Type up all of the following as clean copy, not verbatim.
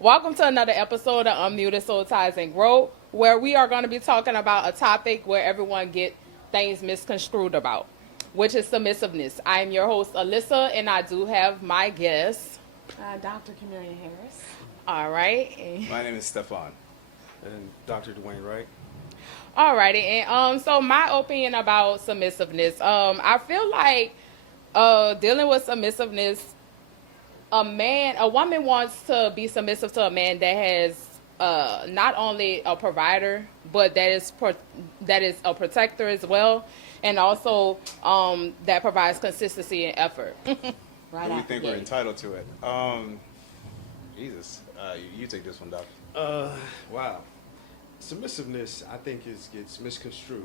Welcome to another episode of Unmuted Soul-Tides&Growth, where we are going to be talking about a topic where everyone get things misconstrued about, which is submissiveness. I am your host, Alyssa, and I do have my guest, Dr. Camelia Harris. All right. My name is Stefan. And Dr. Dwayne Wright. Alrighty, and so my opinion about submissiveness, I feel like dealing with submissiveness, a woman wants to be submissive to a man that has not only a provider, but that is a protector as well, and also that provides consistency and effort. Right. Do we think we're entitled to it? Jesus, you take this one, Doc. Wow. Submissiveness, I think, gets misconstrued.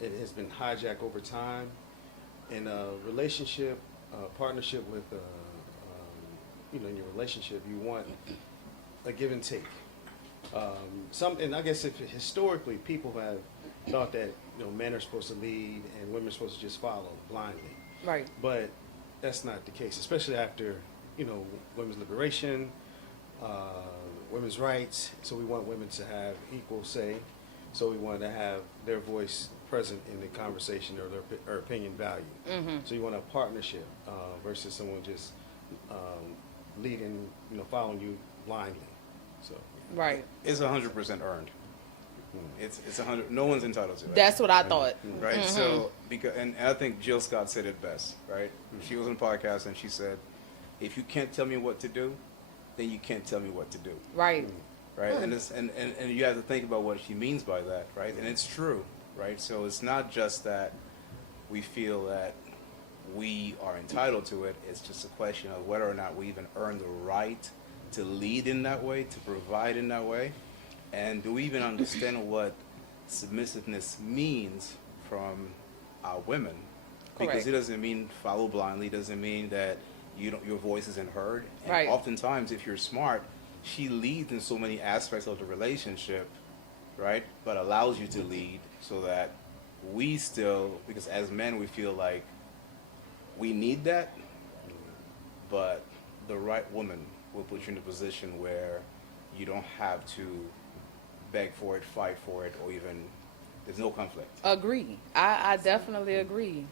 It has been hijacked over time. In a relationship, partnership with, in your relationship, you want a give and take. And I guess historically, people have thought that men are supposed to lead and women are supposed to just follow blindly. Right. But that's not the case, especially after women's liberation. Women's rights, so we want women to have equal say, so we want to have their voice present in the conversation or their opinion valued. Mm-hmm. So you want a partnership versus someone just leading, following you blindly. So Right. It's 100% earned. It's 100. No one's entitled to it. That's what I thought. Right. Mm-hmm. So and I think Jill Scott said it best. Right. She was on a podcast and she said, "If you can't tell me what to do, then you can't tell me what to do." Right. Right. And you have to think about what she means by that. Right. And it's true. Right. So it's not just that we feel that we are entitled to it. It's just a question of whether or not we even earn the right to lead in that way, to provide in that way. And do we even understand what submissiveness means from our women? Because Correct. it doesn't mean follow blindly. It doesn't mean that your voice isn't heard. And Right. oftentimes, if you're smart, she leads in so many aspects of the relationship, right? But allows you to lead so that we still, because as men, we feel like we need that, but the right woman will put you in a position where you don't have to beg for it, fight for it, or even, there's no conflict. Agree. I definitely agree.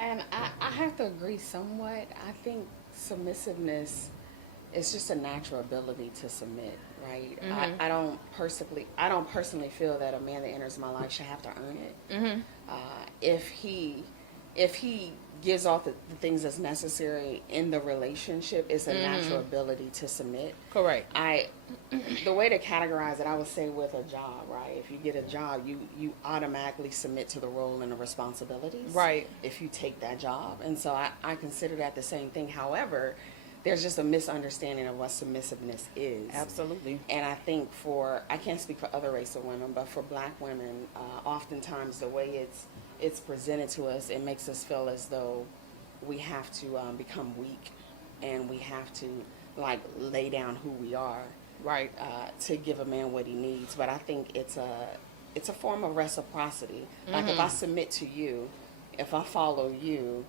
And I have to agree somewhat. I think submissiveness is just a natural ability to submit, right? Mm-hmm. I don't personally feel that a man that enters my life should have to earn it. Mm-hmm. If he gives off the things that's necessary in the relationship, it's a natural ability to submit. Correct. The way to categorize it, I would say with a job, right? If you get a job, you automatically submit to the role and the responsibilities. Right. If you take that job. And so I consider that the same thing. However, there's just a misunderstanding of what submissiveness is. Absolutely. And I think I can't speak for other race of women, but for black women, oftentimes the way it's presented to us, it makes us feel as though we have to become weak and we have to lay down who we are, Right. to give a man what he needs. But I think it's a form of reciprocity. Like if I submit to you, if I follow you,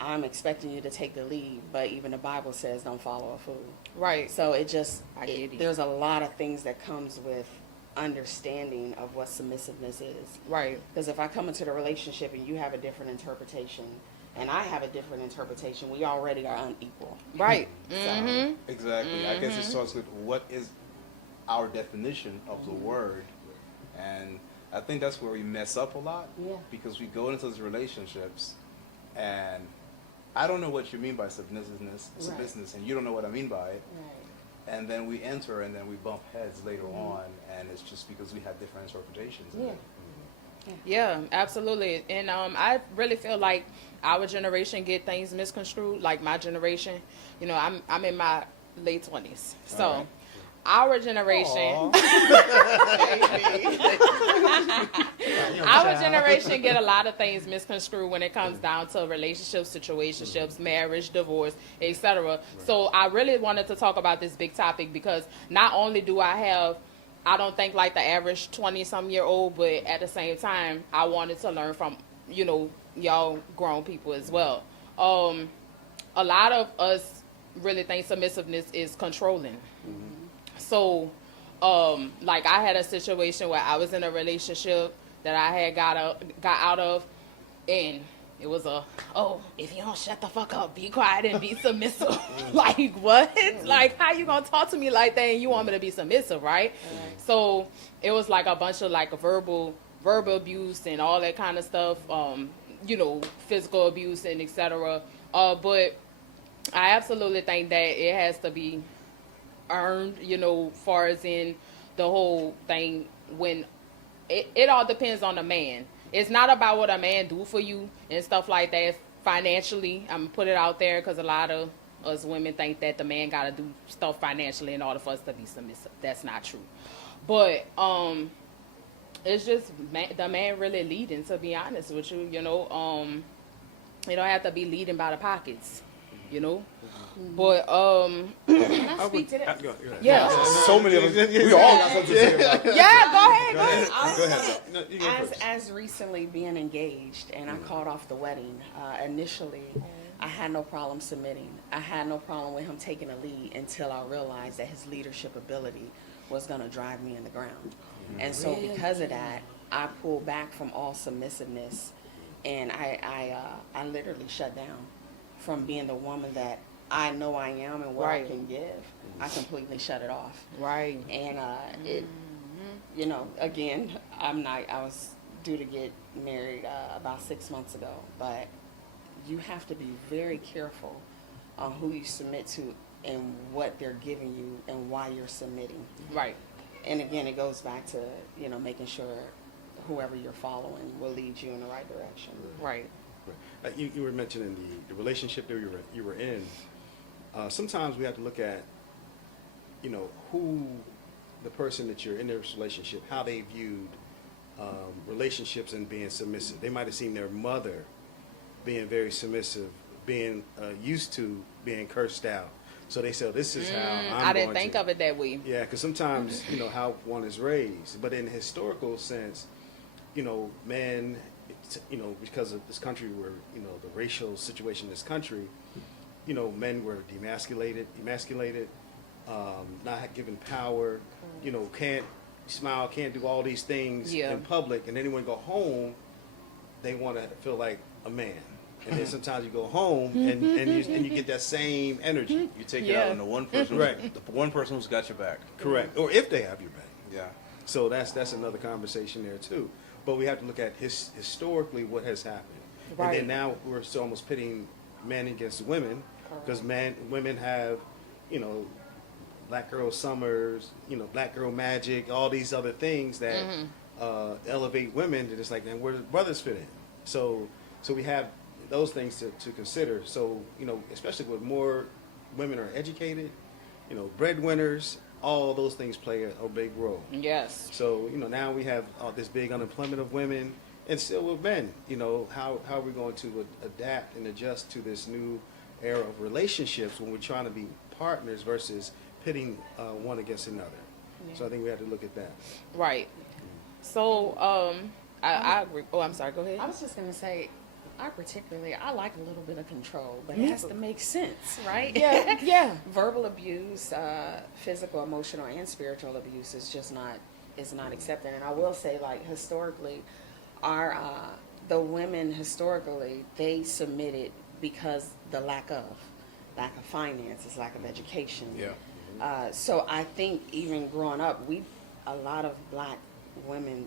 I'm expecting you to take the lead, but even the Bible says don't follow a fool. Right. So there's a lot of things that comes with understanding of what submissiveness is. Right. Because if I come into the relationship and you have a different interpretation and I have a different interpretation, we already are unequal. Right. So, Exactly. I guess it starts with what is our definition of the word. And I think that's where we mess up a lot. Yeah. Because we go into those relationships and I don't know what you mean by submissiveness, and you don't know what I mean by it. right. And then we enter and then we bump heads later on, and it's just because we have different interpretations. Yeah. Yeah, absolutely. And I really feel like our generation get things misconstrued. Like my generation, I'm in my late 20s, so. All right. Our generation, our generation get a lot of things misconstrued when it comes down to relationships, situationships, marriage, divorce, etc. So I really wanted to talk about this big topic because not only do I don't think like the average 20-some-year-old, but at the same time, I wanted to learn from, y'all grown people as well. A lot of us really think submissiveness is controlling. So, like I had a situation where I was in a relationship that I had got out of, and it was if you don't shut the fuck up, be quiet and be submissive. Like what? Like how you gonna talk to me like that and you want me to be submissive, right? So it was like a bunch of like verbal abuse and all that kind of stuff. Physical abuse and etc. But I absolutely think that it has to be earned, far as in the whole thing when it all depends on the man. It's not about what a man do for you and stuff like that financially. I'm gonna put it out there because a lot of us women think that the man gotta do stuff financially in order for us to be submissive. That's not true. But it's just the man really leading, to be honest with you. You don't have to be leading by the pockets. But Can I speak to that? Go ahead. yeah. So many of us, we all got something to say about that. Yeah, go ahead. Go ahead. No, you go first. As recently being engaged, and I called off the wedding. Initially, I had no problem submitting. I had no problem with him taking a lead until I realized that his leadership ability was going to drive me in the ground. And so because of that, I pulled back from all submissiveness, and I literally shut down from being the woman that I know I am and what I can give. I completely shut it off. Right. And it, again, I was due to get married about 6 months ago, but you have to be very careful on who you submit to and what they're giving you and why you're submitting. Right. And again, it goes back to, making sure whoever you're following will lead you in the right direction. Right. Right. You were mentioning the relationship that you were in. Sometimes we have to look at, who the person that you're in this relationship, how they viewed relationships and being submissive. They might have seen their mother being very submissive, being used to being cursed out. So they said, this is how I didn't think of it that way. Yeah, because sometimes, how one is raised. But in a historical sense, men, because of this country where, the racial situation in this country, men were emasculated, not given power, can't smile, can't do all these things in public. And then when they go home, they want to feel like a man. And then sometimes you go home and you get that same energy. You take it out on the one person, Right. the one person who's got your back. Correct. Or if they have your back. Yeah. So that's another conversation there too. But we have to look at historically what has happened. Right. And then now we're still almost pitting men against women because women have, Black Girl Summers, Black Girl Magic, all these other things that elevate women. That it's like, then where do brothers fit in? So we have those things to consider. So, especially with more women are educated, breadwinners, all those things play a big role. Yes. So, now we have this big unemployment of women and still with men. How are we going to adapt and adjust to this new era of relationships when we're trying to be partners versus pitting one against another? Yeah. So I think we have to look at that. Right. So, I agree. Oh, I'm sorry. Go ahead. I was just going to say, I like a little bit of control, but it has to make sense, right? Yeah, yeah. Verbal abuse, physical, emotional, and spiritual abuse is just not accepted. And I will say, like, historically, the women historically, they submitted because the lack of finances, lack of education. Yeah. So I think even growing up, a lot of black women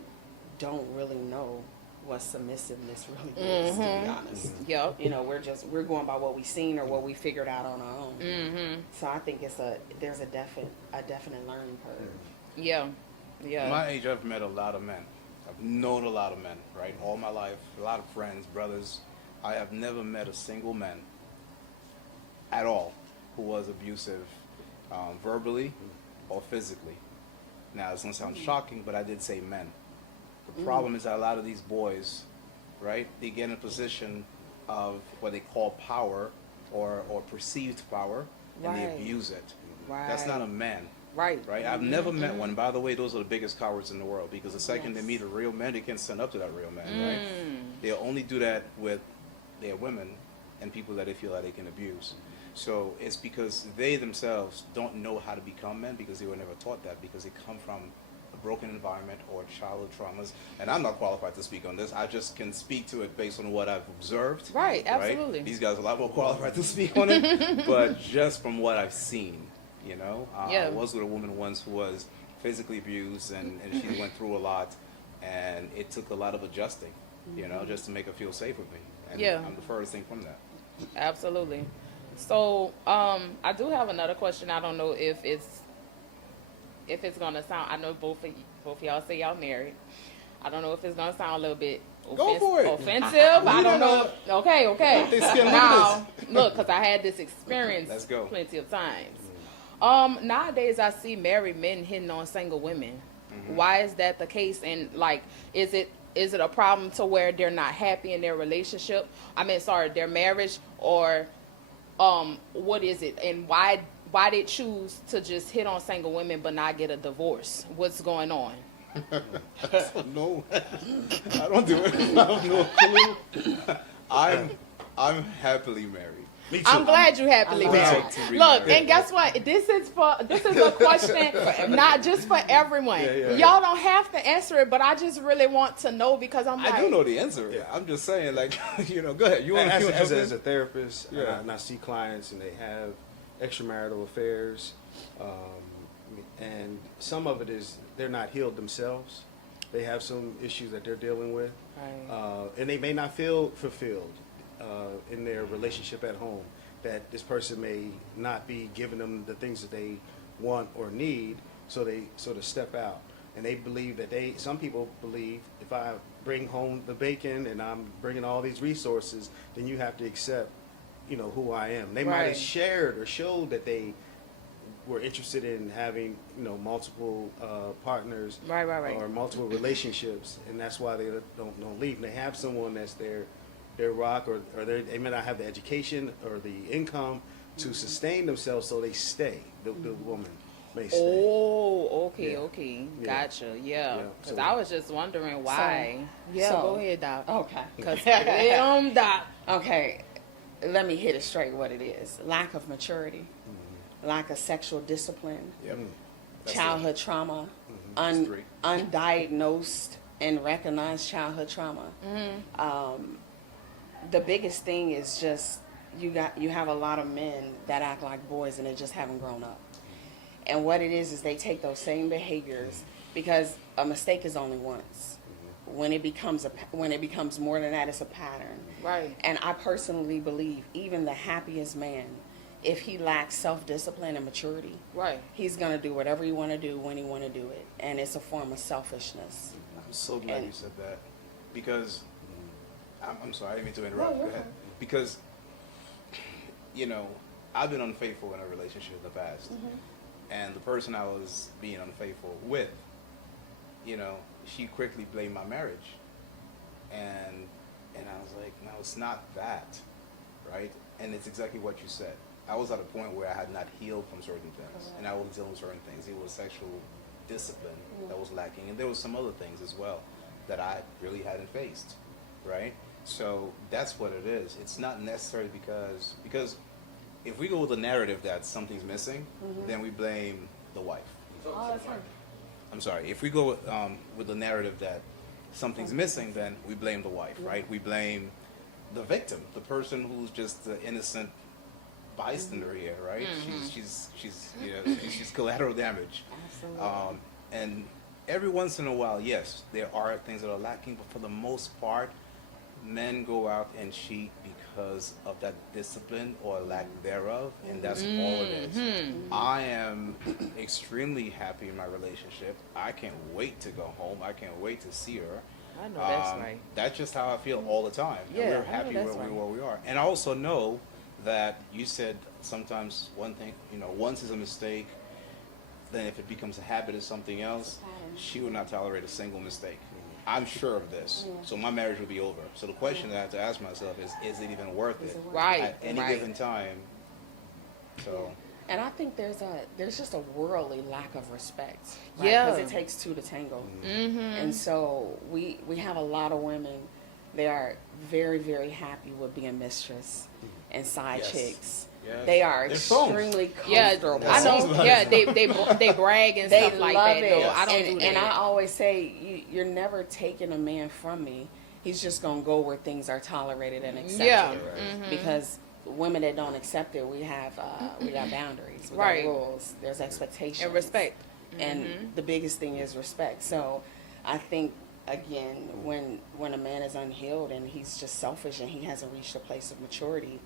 don't really know what submissiveness really is, to be honest. Yep. We're going by what we've seen or what we figured out on our own. So I think there's a definite learning curve. Yeah. Yeah. At my age, I've met a lot of men. I've known a lot of men, right? All my life, a lot of friends, brothers. I have never met a single man at all who was abusive verbally or physically. Now, it's going to sound shocking, but I did say men. The problem is that a lot of these boys, right, they get in a position of what they call power or perceived power, and they abuse it. Right. That's not a man. Right. Right? I've never met one. By the way, those are the biggest cowards in the world because the second they meet a real man, they can't stand up to that real man, right? They'll only do that with their women and people that they feel that they can abuse. So it's because they themselves don't know how to become men because they were never taught that, because they come from a broken environment or childhood traumas. And I'm not qualified to speak on this. I just can speak to it based on what I've observed. Right, absolutely. These guys are a lot more qualified to speak on it. But just from what I've seen, Yeah. I was with a woman once who was physically abused, and she went through a lot, and it took a lot of adjusting, just to make her feel safe with me. And Yeah. I'm the furthest thing from that. Absolutely. So, I do have another question. I don't know if it's gonna sound. I know both of y'all say y'all married. I don't know if it's gonna sound a little bit Go for it. offensive. I don't know. Okay. They skin Now, look, because I had this experience Let's go. plenty of times. Nowadays I see married men hitting on single women. Why is that the case? And like, is it a problem to where they're not happy in their relationship? Their marriage, or what is it? And why they choose to just hit on single women but not get a divorce? What's going on? No, I don't do it. I have no clue. I'm happily married. Me too. I'm glad you happily I married. love to be Look, married. and guess what? This is a question not just for everyone. Yeah. Y'all don't have to answer it, but I just really want to know, because I'm like, I do know the answer. Yeah. I'm just saying, like, go ahead. You want to as a therapist, Yeah. and I see clients and they have extramarital affairs, and some of it is they're not healed themselves. They have some issues that they're dealing with, Right. and they may not feel fulfilled in their relationship at home. That this person may not be giving them the things that they want or need, so they sort of step out. And they believe that some people believe, if I bring home the bacon and I'm bringing all these resources, then you have to accept, who I am. They might Right. have shared or showed that they were interested in having, multiple partners, Right. or multiple relationships, and that's why they don't leave. And they have someone that's their rock, or they may not have the education or the income to sustain themselves, so they stay. The woman may stay. Oh, okay, Yeah. okay, Yeah. gotcha, yeah. Yeah. Because So- I was just wondering why. Go ahead, Doc. Okay. Because Doc. Okay, let me hit it straight what it is. Lack of maturity, lack of sexual discipline, Yep. That's childhood trauma, That's three. undiagnosed and recognized childhood trauma. The biggest thing is just you have a lot of men that act like boys and they just haven't grown up. And what it is they take those same behaviors, because a mistake is only once. When it becomes more than that, it's a pattern. Right. And I personally believe even the happiest man, if he lacks self-discipline and maturity, Right. he's going to do whatever he want to do when he want to do it. And it's a form of selfishness. I'm so glad And- you said that, because I'm sorry, I didn't mean to interrupt. Go ahead. Because I've been unfaithful in a relationship in the past, and the person I was being unfaithful with, she quickly blamed my marriage, and I was like, no, it's not that, right? And it's exactly what you said. I was at a point where I had not healed from certain things, and I was dealing with certain things. It was sexual discipline that was lacking, and there was some other things as well that I really hadn't faced, right? So that's what it is. It's not necessarily because if we go with the narrative that something's missing, then we blame the wife. Oh, that's right. I'm sorry. If we go with the narrative that something's missing, then we blame the wife, right? We blame the victim, the person who's just the innocent bystander here, right? She's collateral damage. Absolutely. And every once in a while, yes, there are things that are lacking, but for the most part, men go out and cheat because of that discipline or lack thereof, and that's all it is. I am extremely happy in my relationship. I can't wait to go home. I can't wait to see her. I know that's right. That's just how I feel all the time. Yeah, And I we're know happy that's where right. we are. And I also know that you said sometimes one thing, once is a mistake, then if it becomes a habit or something else, she will not tolerate a single mistake. I'm sure of this. So my marriage will be over. So the question that I have to ask myself is it even worth it? Right. At any right. given time. So And I think there's just a worldly lack of respect. Right? Yeah. Because it takes two to tango. And so we have a lot of women, they are very, very happy with being mistress and side Yes. chicks. Yes. They are Their phones. extremely Yeah, comfortable. I Songs know. about Yeah, it. they brag and They stuff like love that. it. No, I don't and, do that. and I always say, you're never taking a man from me. He's just going to go where things are tolerated and accepted. Yeah. Because women that don't accept it, we got boundaries, we Right. got rules, there's expectations. And respect. And the biggest thing is respect. So I think, again, when a man is unhealed and he's just selfish and he hasn't reached a place of maturity,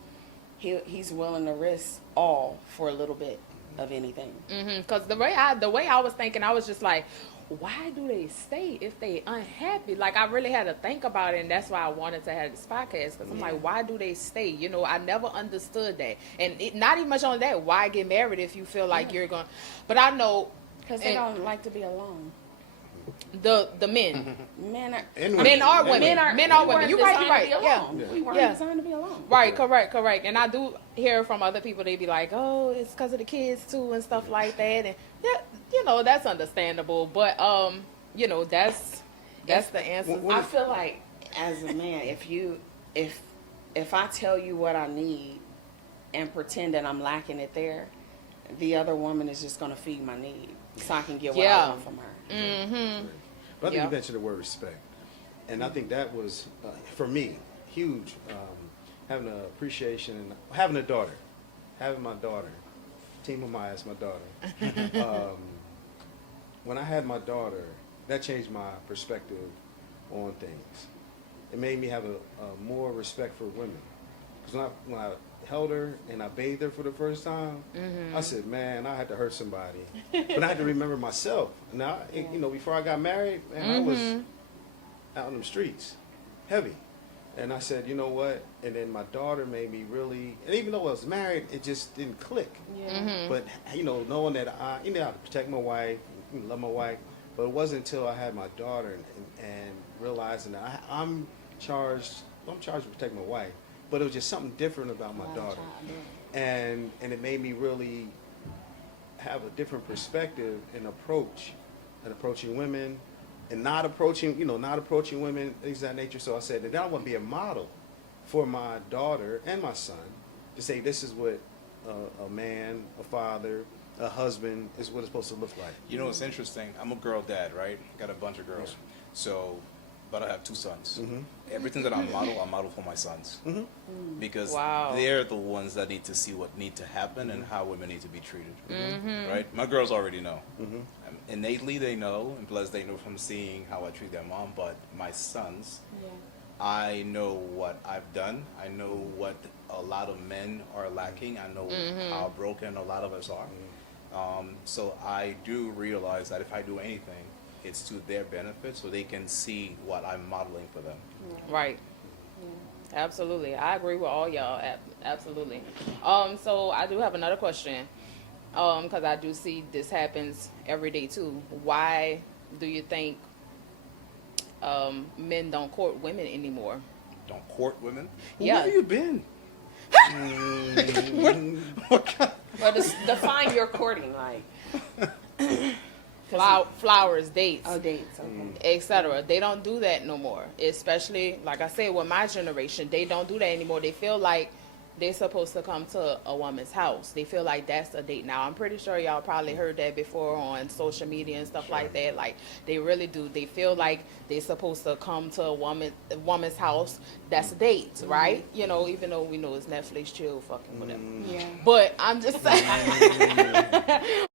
he's willing to risk all for a little bit of anything. Because the way I was thinking, I was just like, why do they stay if they unhappy? Like, I really had to think about it, and that's why I wanted to have this podcast. Because I'm like, why do they stay? You know, I never understood that. And not even much on that. Why get married if you feel like you're going? But I know Because they don't like to be alone. the men. Men are And Men are women. Men are we women. weren't You're right. You're designed right. to be Yeah. alone. We weren't Yeah. designed to be alone. Right, correct. And I do hear from other people, they be like, oh, it's because of the kids too and stuff like that. And yeah, you know, that's understandable. But you know, that's the answer. I feel like, as a man, if I tell you what I need and pretend that I'm lacking it there, the other woman is just going to feed my need so I can get what I want from her. Mm-hmm. But I think Yeah. you mentioned the word respect, and I think that was for me huge. Having an appreciation and having a daughter, having my daughter, Tima Maya is my daughter. When I had my daughter, that changed my perspective on things. It made me have a more respect for women. Because when I held her and I bathed her for the first time, I said, man, I had to hurt somebody. But I had to remember myself. Now, you know, before I got married, man, I was out in the streets, heavy. And I said, you know what? And then my daughter made me really, and even though I was married, it just didn't click. Yeah. But, you know, knowing that I know how to protect my wife, love my wife, but it wasn't until I had my daughter and realizing that I'm charged to protect my wife, but it was just something different about my daughter. And it made me really have a different perspective and approach and approaching women and not approaching women, things of that nature. So I said that I want to be a model for my daughter and my son to say this is what a man, a father, a husband is what it's supposed to look like. You know, it's interesting. I'm a girl dad, right? Got a bunch of girls. So, but I have 2 sons. Everything that I model for my sons. Because Wow. they're the ones that need to see what need to happen and how women need to be treated. Right? My girls already know. Innately they know, and plus they know from seeing how I treat their mom. But my sons, I know what I've done. I know what a lot of men are lacking. I know how broken a lot of us are. So I do realize that if I do anything, it's to their benefit so they can see what I'm modeling for them. Right. Absolutely. I agree with all y'all. Absolutely. So I do have another question. Because I do see this happens every day too. Why do you think men don't court women anymore? Don't court women? Yeah. Where have you been? what kind? Well, define your courting, like. Flowers, dates, Dates, okay. etc. They don't do that no more. Especially, like I said, with my generation, they don't do that anymore. They feel like they're supposed to come to a woman's house. They feel like that's a date. Now, I'm pretty sure y'all probably heard that before on social media and stuff like that. Like, they really do. They feel like they're supposed to come to a woman's house. That's a date, right? You know, even though we know it's Netflix chill, fucking whatever. Yeah. But I'm just saying.